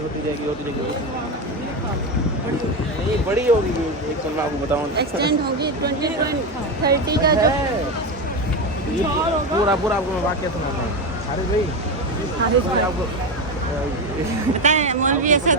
होती जाएगी नहीं बड़ी होगी। एक तो मैं आपको बताऊँ एक्सटेंड होगी 2030 का जो पूरा आपको मैं वाक्य सुनाता हूँ। अरे भाई आपको बताएं मौलवी असद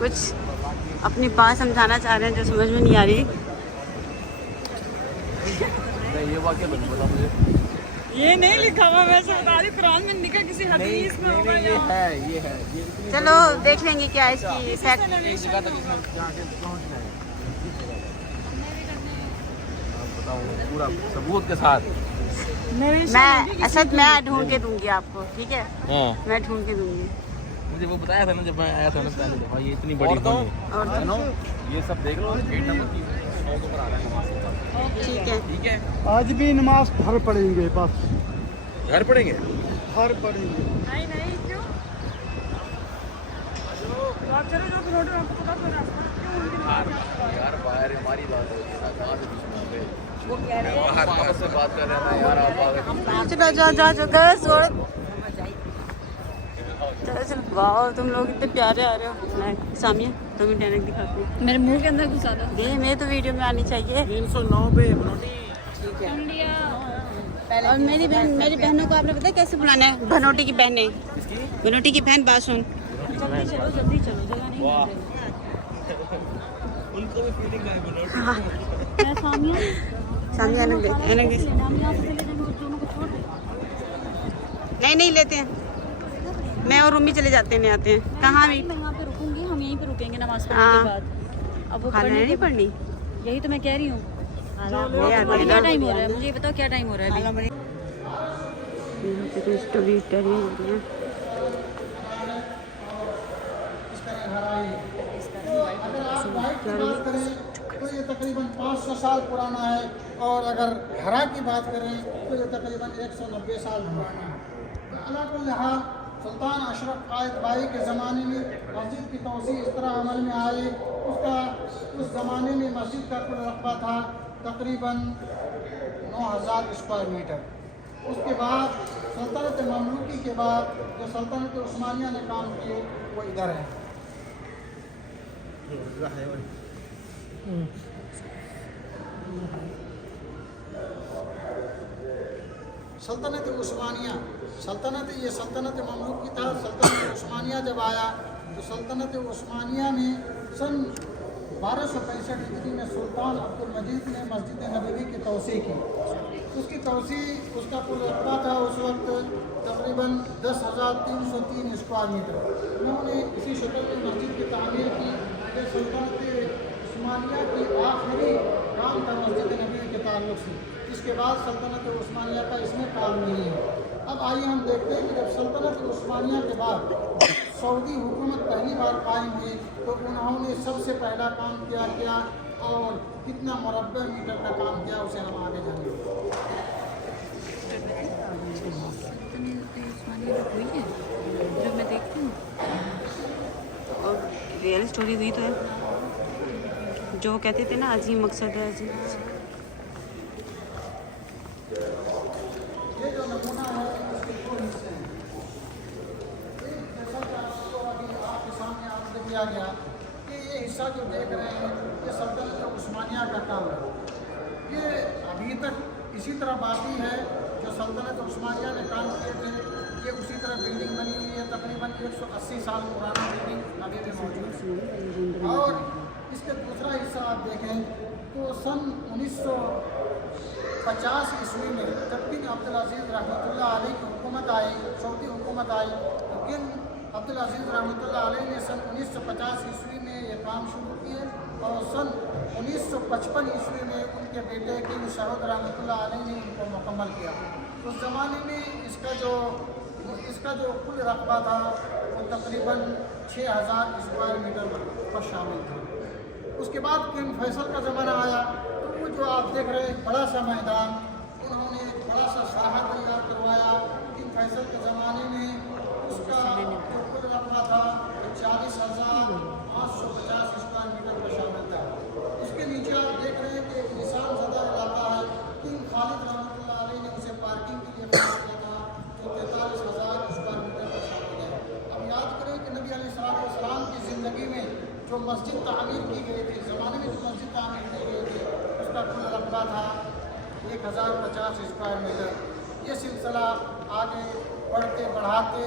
कुछ अपनी बात समझाना चाह रहे हैं जो समझ में नहीं आ रही। ये वाक्य बता मुझे। ये नहीं लिखा हुआ, वैसे बता रही कुरान में लिखा किसी हदीस में होगा। ये है चलो देख लेंगे क्या इसकी फैक्ट। एक जगह तक जाके पहुंचना है। बताऊँ पूरा सबूत के साथ। मैं असद मैं ढूंढ के दूंगी आपको, ठीक है? हाँ मैं ढूंढ के दूंगी। मुझे वो बताया था ना जब मैं आया था ना पहले दफा, ये इतनी बड़ी होनी है। और ये सब देख लो, गेट नंबर 3 100 पर आ रहा है। ठीक है आज भी नमाज घर पढ़ेंगे, बस घर पढ़ेंगे। घर पढ़ेंगे। नहीं क्यों? आप चलो जो रोड आपको पता तो रास्ता यार बाहर हमारी बात होती है ना, कहाँ से दुश्मन है? वो कह रहे हैं बाहर से बात कर रहे हैं यार, आप आगे चलो जाओ चलो। वाह तुम लोग इतने प्यारे आ रहे हो। सामिया तुम्हें डायरेक्ट दिखाती हूँ। मेरे मुंह के अंदर घुसा दो। दे मैं तो वीडियो में आनी चाहिए। 309 पे बनोटी। ठीक है। और मेरी बहनों को आपने पता कैसे बुलाना है? बनोटी की बहनें, बनोटी की बहन बात सुन। जल्दी चलो जगह नहीं वाह। मिल उनको भी फीलिंग आई बनोटी। हाँ रही। मैं सामिया अलग हम यहाँ से चले जाएंगे, बच्चों को छोड़ दे। नहीं लेते हैं। मैं और रूमी चले जाते हैं, आते हैं कहाँ भी। मैं यहाँ पे रुकूंगी, हम यहीं पे रुकेंगे नमाज पढ़ने हाँ। के बाद। अब वो खाना पढ़ने नहीं के पढ़नी। यही तो मैं कह रही हूँ। ये आते हैं क्या ना। टाइम हो रहा है? मुझे ये बताओ क्या टाइम हो रहा है अभी? अगर आप वाइट की बात करें तो ये तकरीबन 500 साल पुराना है, और अगर हरा की बात करें तो ये तकरीबन 190 साल पुराना है। अला कुल्ल हाल सुल्तान अशरफ कायद बाई के ज़माने में मस्जिद की तोसी इस तरह अमल में आई। उस ज़माने में मस्जिद का कुल रकबा था तकरीबन 9000 स्क्वायर मीटर। उसके बाद सल्तनत ममलूकी के बाद जो सल्तनत उस्मानिया ने काम किए वो इधर है। सल्तनत उस्मानिया सल्तनत ममलूकी था। सल्तनत उस्मानिया जब आया तो सल्तनत उस्मानिया में सन 1265 हिजरी में सुल्तान अब्दुल मजीद ने मस्जिद नबवी की तोसी की। उसकी तोसी उसका कुल रकबा था उस वक्त तकरीबन 10,303 स्क्वायर मीटर। उन्होंने इसी शक्ल में मस्जिद की तामीर की। ये सल्तनत उस्मानिया की आखिरी काम था मस्जिद नबवी के ताल्लुक से। इसके बाद सल्तनत उस्मानिया का इसमें काम नहीं है। अब आइए हम देखते हैं कि जब सल्तनत उस्मानिया के बाद सऊदी हुकूमत पहली बार कायम हुई तो उन्होंने सबसे पहला काम किया और कितना मुरब्बा मीटर का काम किया उसे हम आगे जानेंगे। जो मैं देखती हूँ और रियल स्टोरी हुई तो है जो कहते थे ना, अजीम मकसद है अजीम। ये जो नमूना है उसके दो हिस्से हैं। एक जैसा कि आपको अभी आपके सामने आपको दिया गया कि ये हिस्सा जो देख रहे हैं ये सल्तनत उस्मानिया का काम है। ये अभी तक इसी तरह बाकी है जो सल्तनत उस्मानिया ने काम किए थे। ये उसी तरह बिल्डिंग बनी हुई है। तकरीबन 180 साल पुराना बिल्डिंग अभी भी मौजूद है। और इसका दूसरा हिस्सा आप देखें तो सन 1950 ईस्वी में जब किंग अब्दुल अजीज़ रहमतुल्लाह अलैह की हुकूमत आई, सऊदी हुकूमत आई, तो किंग अब्दुल अजीज़ रहमतुल्लाह अलैह ने सन 1950 ईस्वी में ये काम शुरू किए और सन 1955 ईस्वी में उनके बेटे किंग सऊद रहमतुल्लाह अलैह ने इनको मुकम्मल किया। उस ज़माने में इसका जो कुल रकबा था वो तकरीबन 6000 स्क्वायर मीटर पर शामिल था। उसके बाद किंग फैसल का ज़माना आया तो वो जो आप देख रहे हैं बड़ा सा मैदान उन्होंने बड़ा सा साहा तैयार करवाया। किंग फैसल के ज़माने में उसका जो कुल रकबा था 40,550 स्क्वायर मीटर पर शामिल था। उसके नीचे आप देख रहे हैं कि निशान ज़दा इलाका है। किंग खालिद रहमतुल्लाह अलैह ने उसे पार्किंग के लिए किया था जो 43,000 स्क्वायर मीटर पर शामिल है। अब याद करें कि नबी अलैहिस्सलाम ज़िंदगी में जो मस्जिद तामीर की गई थी, ज़माने में जो मस्जिद तामीर की गई थी उसका कुल रकबा था 1050 स्क्वायर मीटर। ये सिलसिला आगे बढ़ते बढ़ाते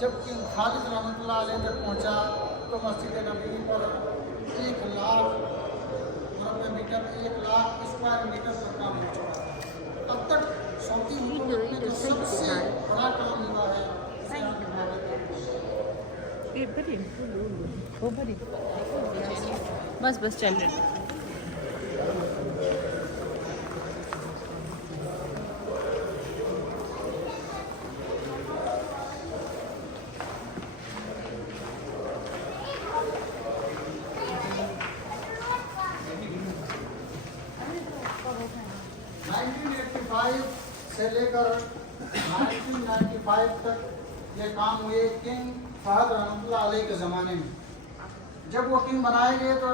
जब किंग खालिद रहमतुल्लाह अलैह तक पहुँचा तो मस्जिद नबवी पर 1 लाख मुरब्बे मीटर 1 लाख स्क्वायर मीटर तक काम हो चुका था। तब तक सऊदी हुकूमत ने जो सबसे बड़ा काम हुआ है बस बस चल रहे से लेकर 1995 तक ये काम हुए किंग फहद रहमतुल्लाह अलैह के ज़माने में। जब वो किंग बनाए गए तो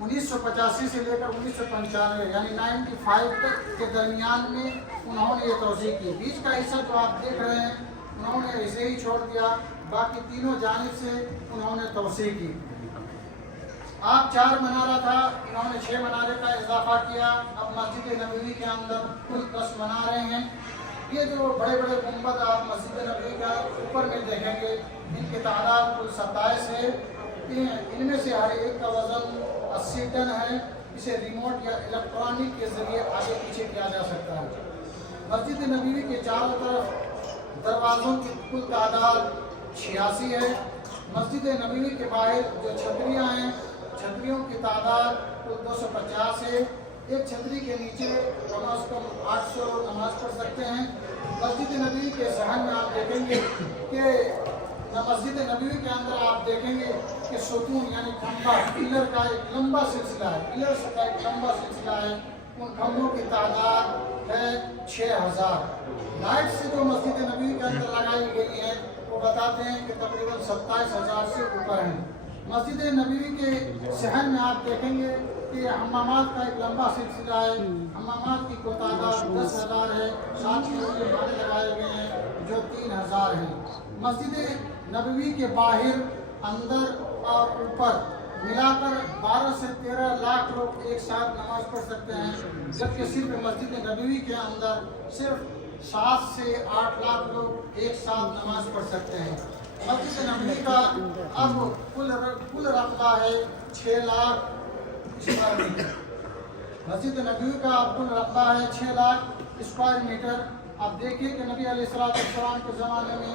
1985 से लेकर 1995 यानी 95 तक के दरमियान में उन्होंने ये तोज़ी की। बीच का हिस्सा जो आप देख रहे हैं उन्होंने ऐसे ही छोड़ दिया, बाकी तीनों जानिब से उन्होंने तोज़ी की। आप 4 मनारा था, इन्होंने 6 मनारे का इजाफा किया। अब मस्जिद नबवी के अंदर कुल 10 मनारे हैं। ये जो बड़े बड़े गुंबद आप मस्जिद नबवी का ऊपर में देखेंगे इनकी तादाद कुल 27 है। इनमें से हर एक का वज़न 80 टन है। इसे रिमोट या इलेक्ट्रॉनिक के ज़रिए आगे पीछे किया जा सकता है। मस्जिद नबवी के चारों तरफ दरवाज़ों की कुल तादाद 86 है। मस्जिद नबवी के बाहर जो छतरियाँ हैं छतरियों की तादाद कुल 250 है। एक छतरी के नीचे कम अज़ कम 800 लोग नमाज पढ़ सकते हैं। मस्जिद नबवी के सहन में आप देखेंगे कि मस्जिद नबवी के अंदर आप देखेंगे कि सुतून यानी खंबा पिलर का एक लंबा सिलसिला है, पिलर का एक लंबा सिलसिला है। उन खंभों की तादाद है 6000। लाइट से जो मस्जिद नबवी के अंदर लगाई गई है वो बताते हैं कि तकरीबन 27000 से ऊपर हैं। मस्जिद नबवी के शहर में आप देखेंगे कि हम्मामात का एक लंबा सिलसिला है। हम्मामात की कुल तादाद 10,000 है। 7 के भाड़े लगाए गए हैं जो 3000 हैं। मस्जिद नबवी के बाहर अंदर और ऊपर मिलाकर 12 से 13 लाख लोग एक साथ नमाज पढ़ सकते हैं, जबकि सिर्फ मस्जिद नबवी के अंदर सिर्फ 7 से 8 लाख लोग एक साथ नमाज पढ़ सकते हैं। मस्जिद नबवी का अब कुल रकबा है 6 लाख स्क्वायर मीटर। मस्जिद नबवी का अब कुल रकबा है 6 लाख स्क्वायर मीटर। अब देखिए कि नबी अलैहिस्सलाम के ज़माने में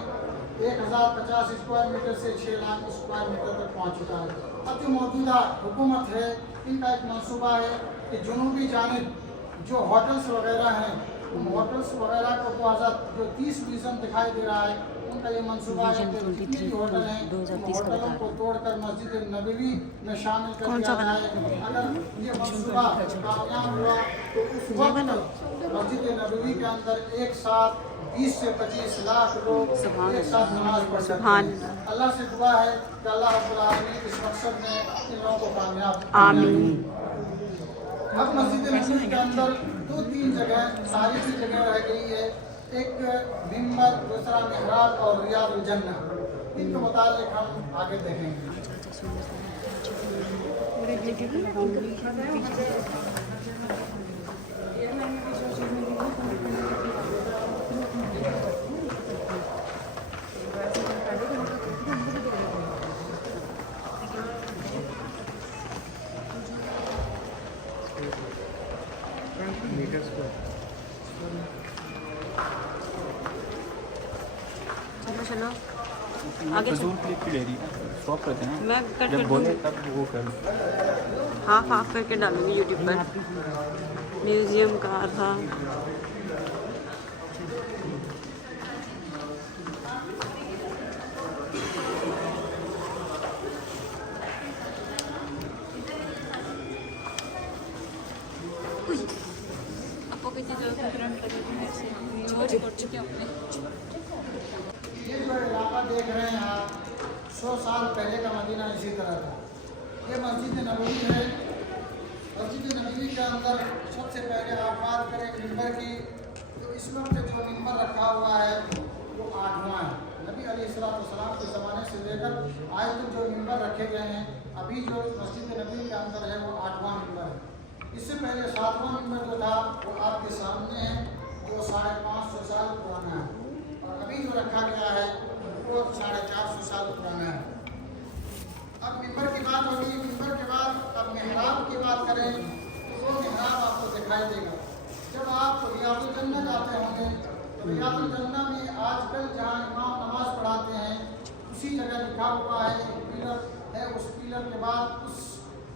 1050 स्क्वायर मीटर से 6 लाख स्क्वायर मीटर तक पहुँच चुका है। अब जो मौजूदा हुकूमत है इनका एक मंसूबा है कि जुनूबी जानिब जो होटल्स वगैरह हैं होटल्स वगैरह को 2030 विज़न दिखाई दे रहा है। उनका ये मंसूबा है कि जितने भी होटल हैं होटलों को तोड़कर मस्जिद नबवी में शामिल कर दिया जाए। अगर ये मंसूबा कामयाब हुआ तो उस वक्त मस्जिद नबवी के अंदर एक साथ 20 से 25 लाख लोग एक साथ नमाज पढ़ सकते हैं। अल्लाह से दुआ है कि अल्लाह रब्बुल आलमीन इस मकसद में इन लोगों को कामयाब आमीन। अब मस्जिद नबवी के अंदर 2-3 जगह तारीखी जगह रह गई है। एक मिंबर, दूसरा मिहराब और रियादुल जन्नह। इनके मुतालिक हम आगे देखेंगे। चलो आगे जूम क्लिक की ले रही है स्टॉप करते हैं मैं कट जब बोले तब वो कर हाफ करके डालूंगी यूट्यूब पर। म्यूजियम का था ये जो इलाका देख रहे हैं आप 100 साल पहले का मदीना इसी तरह था। ये मस्जिद नबवी है। मस्जिद नबवी के अंदर सबसे पहले आप बात करें मिंबर की तो इस वक्त जो मिंबर रखा हुआ है वो 8वां है। नबी अलैहिस्सलाम के ज़माने से लेकर आज तक जो मिंबर रखे गए हैं, अभी जो मस्जिद नबी के अंदर है वो 8वां मिंबर है। इससे पहले 7वां मिंबर जो था वो आपके सामने है, जो 550 साल पुराना है, और अभी जो रखा गया है वो 450 साल पुराना है। अब मिंबर की बात होगी, मिंबर के बाद अब मेहराब की बात करें तो वो मेहराब आपको दिखाई देगा। जब आप रियादुल जन्नह जाते होंगे तो रियादुल जन्नह में आजकल जहाँ इमाम नमाज पढ़ाते हैं उसी जगह लिखा हुआ है, एक पिलर है, उस पिलर के बाद उस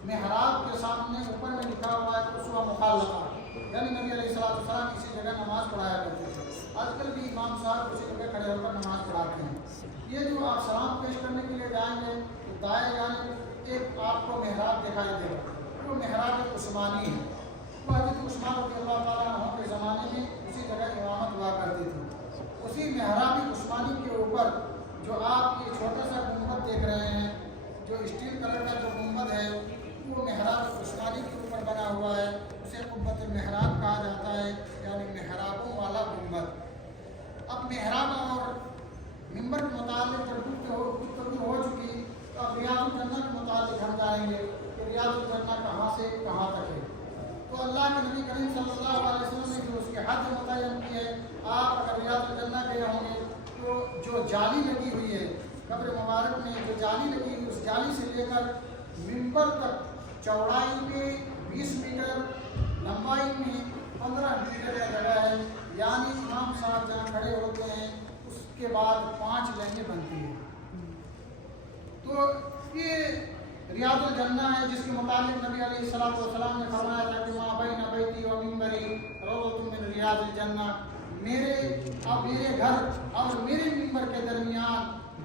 मेहराब के सामने ऊपर में लिखा हुआ है उसवा मुखालफा, यानी नबी अलैहिस्सलाम इसी जगह नमाज पढ़ाया करते थे। आजकल भी इमाम साहब उसी जगह खड़े होकर नमाज पढ़ाते हैं। ये जो आप सलाम पेश करने के लिए जाएंगे तो दाएं जानिब एक आपको मेहराब दिखाई देगा, वो मेहराब उस्मानी है। हज़रत उस्मान रज़ियल्लाहु ताला अन्हु के ज़माने में उसी जगह इमामत हुआ करती थी। उसी मेहराब उस्मानी के ऊपर जो आप ये छोटा सा गुंबद देख रहे हैं, जो स्टील कलर का जो गुंबद है वो मेहराब उस्मानी के ऊपर बना हुआ है, उसे गुंबद मेहराब कहा जाता है, यानी मेहराबों वाला गुंबद। अब मेहराब और मिंबर के मुताबिक जब गुफ्तगू हो चुकी तो अब रियादुल जन्नह के मुताबिक हम जाएंगे कि रियादुल जन्नह कहाँ से कहाँ तक है। तो अल्लाह के नबी करीम सल्लल्लाहु अलैहि वसल्लम ने जो उसके हद मुतय्यन की है, आप अगर रियादुल जन्नह गए होंगे तो जो जाली लगी हुई है कब्र मुबारक में, जो जाली लगी हुई उस जाली से लेकर मिंबर तक चौड़ाई में 20 मीटर, लंबाई में 15 मीटर का जगह है, यानी इमाम साहब जहाँ खड़े होते हैं उसके बाद 5 लाइनें बनती हैं। तो ये रियादुल जन्नह है जिसके मुताबिक नबी अलैहिस्सलातु वस्सलाम ने फरमाया था कि माँ बैना बैती व मिंबरी रौज़तुम मिन रियादिल जन्नह, मेरे घर और मेरे मिंबर के दरमियान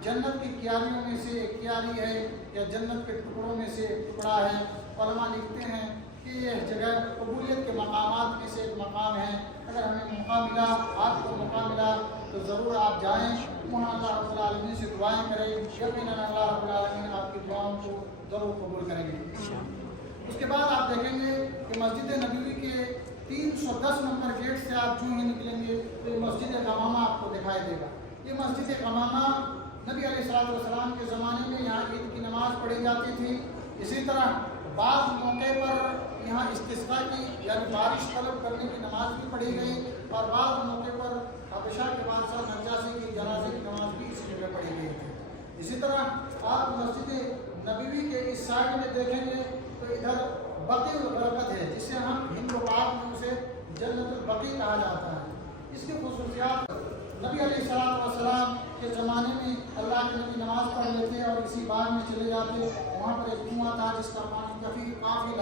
जन्नत की क्यारियों में से एक क्यारी है या जन्नत के टुकड़ों में से एक टुकड़ा है। उलमा लिखते हैं कि यह जगह कबूलियत के मकामात में से एक मकाम है। अगर हमें मौका मिला, आपको मौका मिला तो ज़रूर आप जाएँ, वहाँ अल्लाह रब्बुल आलमीन से दुआएँ करें, यकीनन अल्लाह रब्बुल आलमीन आपकी दुआओं को ज़रूर कबूल करेंगे। उसके बाद आप देखेंगे कि मस्जिद नबवी के 310 नंबर गेट से आप जो ही निकलेंगे तो ये मस्जिद गमामा आपको दिखाई देगा। ये मस्जिद गमामा नबी अलैहिस्सलाम के ज़माने में यहाँ ईद की नमाज़ पढ़ी जाती थी। इसी तरह बाद मौके पर यहाँ इस्तिस्का की यानी बारिश तलब करने की नमाज भी पढ़ी गई, और बाद मौके पर हबशा के बादशाह नज्जाशी की जनाजे की नमाज भी इसी जगह पढ़ी गई थी। इसी तरह आप मस्जिद नबवी के इस साइड में देखेंगे तो इधर बक़ीउल बरकत है, जिसे हम हिंदू पाक में उसे जन्नतुल बक़ी कहा जाता है। इसकी खुसूसियात नबी अलैहिस्सलाम के ज़माने में अल्लाह के नबी नमाज पढ़ लेते और इसी बाग में चले जाते। वहाँ पर एक कुआँ था जिसका पानी काफ़ी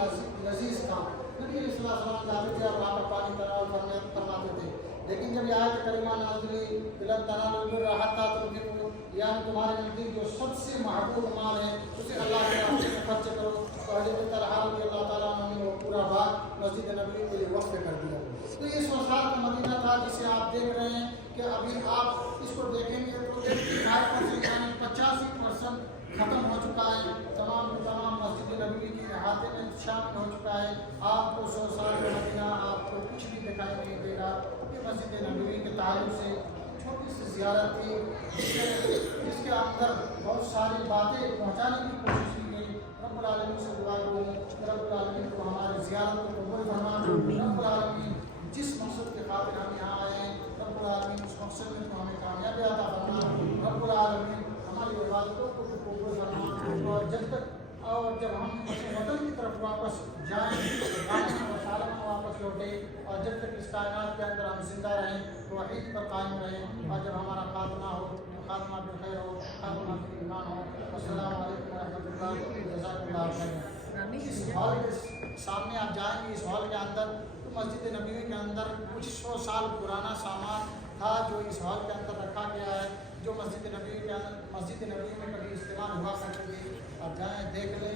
लजीज था। नबी अलैहिस्सलाम जाते थे और वहाँ पर पानी तनावल फरमाते थे। लेकिन जब आयत करीमा नाज़िल बिलन तनालुल बिर्रा हत्ता तुनफिकू, यानी तुम्हारे नज़दीक जो सबसे महबूब माल है उसे अल्लाह के रास्ते में खर्च करो, तो हज़रत तलहा रज़ियल्लाहु ताला अन्हु ने वो पूरा बाग मस्जिद नबवी के लिए वक्फ कर दिया। तो ये 100 साल का मदीना था जिसे आप देख रहे हैं कि अभी आप इसको देखेंगे तो 85% ख़त्म हो चुका है, तमाम मस्जिद नबवी के अहाते में शामिल हो चुका है। आपको 100 साल का मदीना आपको कुछ भी दिखाई नहीं देगा। ये मस्जिद नबवी के ताल्लुक से छोटी सी ज़ियारत थी जिसके अंदर बहुत सारी बातें पहुँचाने की कोशिश की गई। रब्बुल आलमीन से दुआ करूँ रब्बुल आलमीन को हमारी ज़ियारत को कबूल फरमा। रब्बुल आलमीन जिस मकसद के खातिर हम यहाँ आए हैं, रब्बुल आलमीन उस मकसद में तो हमें कामयाबी अता फरमा। रब्बुल आलमीन हमारी इबादतों को कबूल फरमा, और जब हम अपने वतन की तरफ वापस जाएँ और सालन वापस लौटे, और जब तक इस कायनात के अंदर हम जिंदा रहें तो वहीद पर कायम रहें, और जब हमारा खात्मा हो तो खात्मा भी खैर हो, खात्मा भी ईमान हो। अस्सलामु अलैकुम व रहमतुल्लाहि जज़ाकुमुल्लाह खैर। इस हॉल के सामने आप जाएंगे, इस हॉल के अंदर तो मस्जिद नबवी के अंदर कुछ 100 साल पुराना सामान था जो इस हॉल के अंदर रखा गया है, जो मस्जिद नबवी में कभी इस्तेमाल हुआ करती थी। आप जाएँ देख लें।